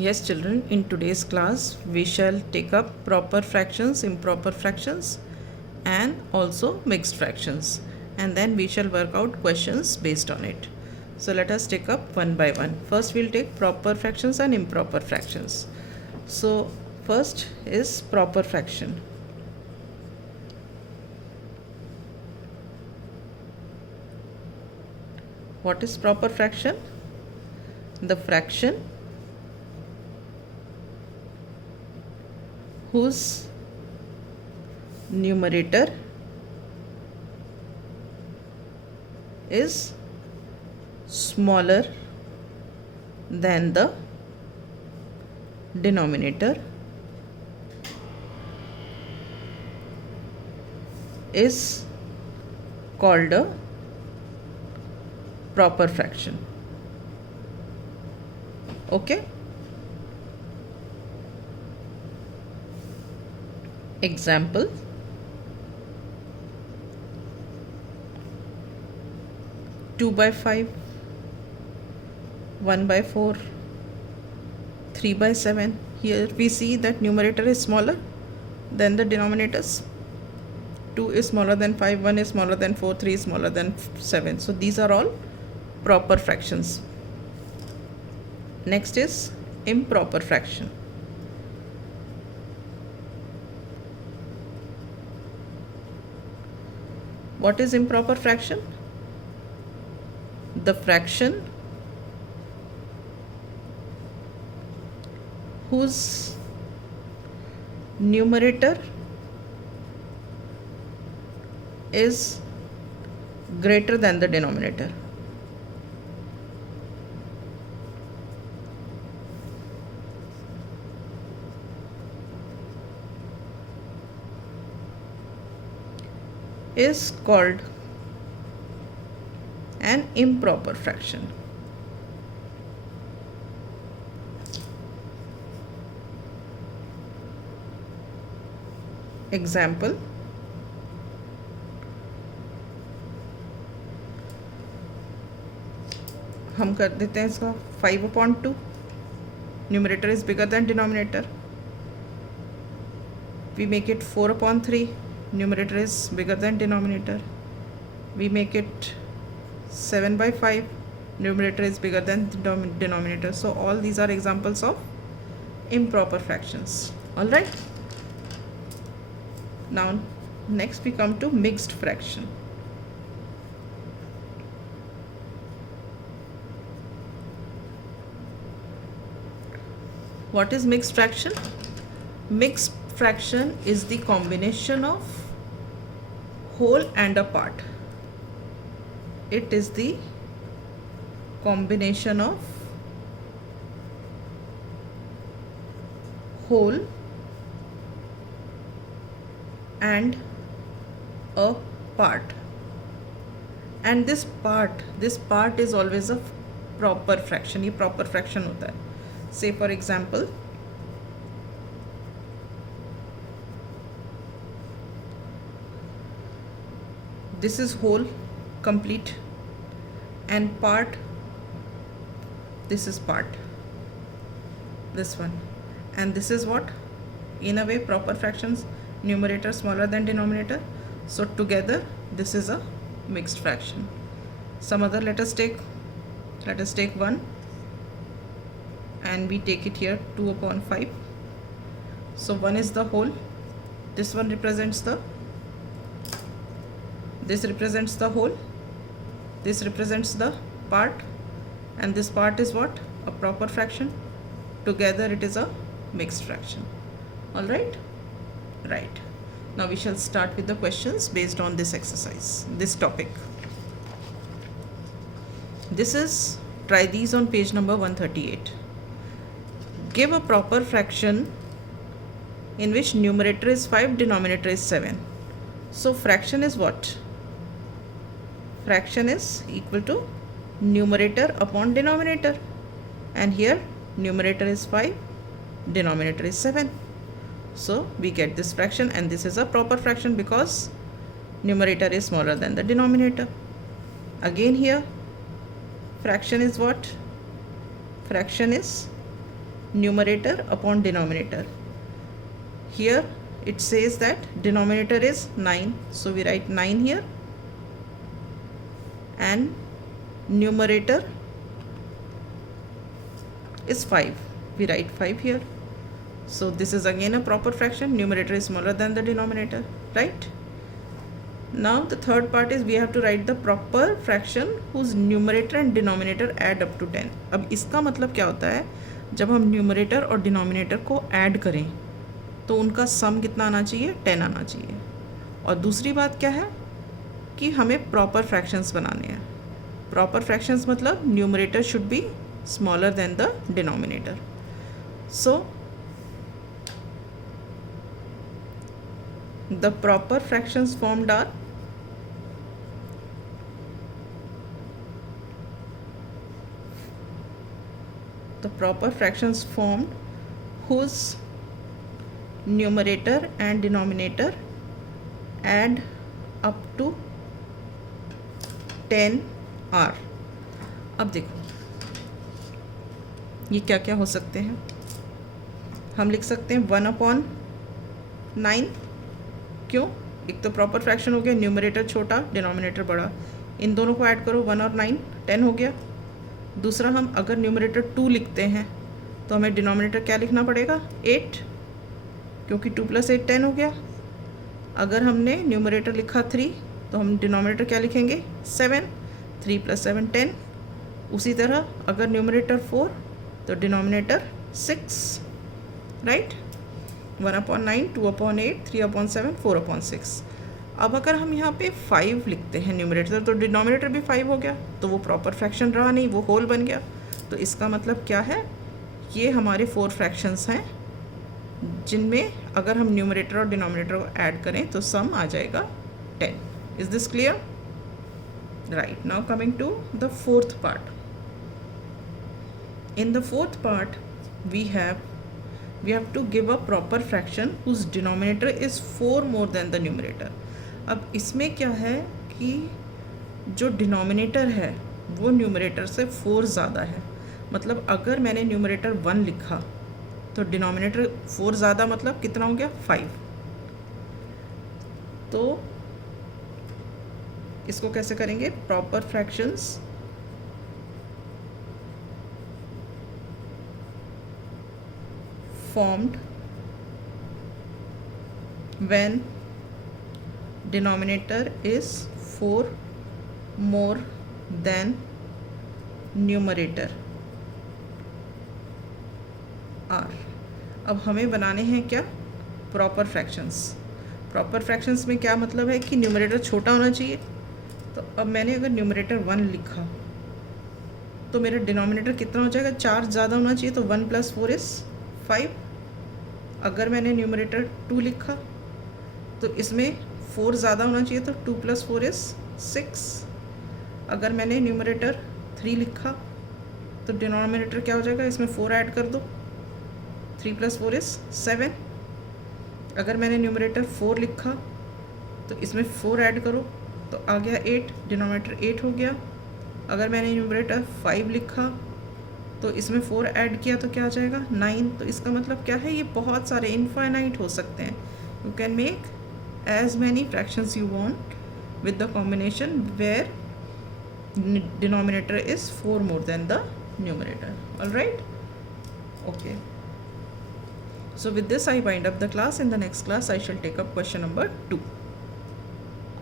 Yes, children, in today's class we shall take up proper fractions, improper fractions, and also mixed fractions, and then we shall work out questions based on it. So let us take up one by one. First we'll take proper fractions and improper fractions. So first is proper fraction. What is proper fraction? The fraction whose numerator is smaller than the denominator is called a proper fraction. Okay? Example: 2/5, 1/4, 3/7. Here we see that numerator is smaller than the denominators. 2 is smaller than 5, 1 is smaller than 4, 3 is smaller than 7. So these are all proper fractions. Next is improper fraction. What is improper fraction? The fraction whose numerator is greater than the denominator. Is called an improper fraction. Example: हम कर देते हैं इसका 5/2. Numerator is bigger than denominator. We make it 4/3. Numerator is bigger than denominator. We make it 7/5. Numerator is bigger than denominator. So all these are examples of improper fractions. All right. Now next we come to mixed fraction. What is mixed fraction? Mixed fraction is the combination of whole and a part. It is the combination of whole and a part, and this part is always a proper fraction. ये proper fraction होता है. Say for example, this is whole, complete, and part, this is part, this one, and this is what, in a way, proper fractions, numerator smaller than denominator. So together this is a mixed fraction. Some other, let us take 1 and we take it here 2/5. So 1 is the whole, this one represents the, this represents the whole, this represents the part, and this part is what, a proper fraction. Together it is a mixed fraction. All right. Right. Now we shall start with the questions based on this exercise, this topic. This is, try these on page number 138. Give a proper fraction in which numerator is 5, denominator is 7. So fraction is what? Fraction is equal to numerator upon denominator, and here numerator is 5, denominator is 7. So we get this fraction, and this is a proper fraction because numerator is smaller than the denominator. Again here fraction is what? Fraction is numerator upon denominator. Here it says that denominator is 9, so we write 9 here, and numerator is 5, we write 5 here. So this is again a proper fraction, numerator is smaller than the denominator, right? Now the third part is we have to write the proper fraction whose numerator and denominator add up to 10. अब इसका मतलब क्या होता है, जब हम numerator और denominator को ऐड करें तो उनका सम कितना आना चाहिए, 10 आना चाहिए. और दूसरी बात क्या है कि हमें प्रॉपर फ्रैक्शंस बनाने हैं. प्रॉपर फ्रैक्शंस मतलब numerator should be smaller than the denominator. So the proper fractions formed are whose numerator and denominator add up to 10 are. अब देखो ये क्या क्या हो सकते हैं. हम लिख सकते हैं 1/9. क्यों? एक तो प्रॉपर फ्रैक्शन हो गया, न्यूमरेटर छोटा डिनोमिनेटर बड़ा, इन दोनों को ऐड करो 1 और 9, 10 हो गया. दूसरा, हम अगर न्यूमरेटर 2 लिखते हैं तो हमें डिनोमिनेटर क्या लिखना पड़ेगा, 8, क्योंकि 2 + 8 10 हो गया. अगर हमने न्यूमरेटर लिखा 3 तो हम डिनोमिनेटर क्या लिखेंगे, 7, 3 + 7 10. उसी तरह अगर न्यूमरेटर 4 तो डिनोमिनेटर 6, राइट. 1/9, 2/8, 3/7, 4/6. अब अगर हम यहाँ पे 5 लिखते हैं न्यूमरेटर तो डिनोमिनेटर भी 5 हो गया, तो वो प्रॉपर फ्रैक्शन रहा नहीं, वो होल बन गया. तो इसका मतलब क्या है, ये हमारे 4 फ्रैक्शंस हैं जिनमें अगर हम न्यूमरेटर और डिनोमिनेटर को ऐड करें तो सम आ जाएगा 10. Is this clear? Right. Now coming to the fourth part. In the fourth part we have to give a proper fraction whose denominator is 4 more than the numerator. अब इसमें क्या है कि जो डिनोमिनेटर है वो न्यूमरेटर से 4 ज़्यादा है. मतलब अगर मैंने न्यूमरेटर 1 लिखा तो डिनोमिनेटर 4 ज़्यादा, मतलब कितना हो गया, 5. तो इसको कैसे करेंगे, proper fractions formed when denominator is 4 more than numerator are. अब हमें बनाने हैं क्या, प्रॉपर फ्रैक्शंस. प्रॉपर फ्रैक्शंस में क्या मतलब है कि न्यूमरेटर छोटा होना चाहिए. तो अब मैंने अगर न्यूमरेटर 1 लिखा तो मेरा डिनोमिनेटर कितना हो जाएगा, 4 ज़्यादा होना चाहिए, तो 1 + 4 is 5. अगर मैंने न्यूमरेटर 2 लिखा तो इसमें 4 ज़्यादा होना चाहिए, तो 2 + 4 is 6. अगर मैंने न्यूमरेटर 3 लिखा तो डिनोमिनेटर क्या हो जाएगा, इसमें 4 ऐड कर दो, 3 + 4 is 7. अगर मैंने न्यूमरेटर 4 लिखा तो इसमें 4 ऐड करो तो आ गया 8, डिनोमिनेटर 8 हो गया. अगर मैंने न्यूमरेटर 5 लिखा तो इसमें 4 ऐड किया तो क्या आ जाएगा, 9. तो इसका मतलब क्या है, ये बहुत सारे इनफाइनाइट हो सकते हैं. You can make as many fractions you want with the combination where denominator is 4 more than the numerator. All right? Okay. So with this I wind up the class. In the next class I shall take up question number 2.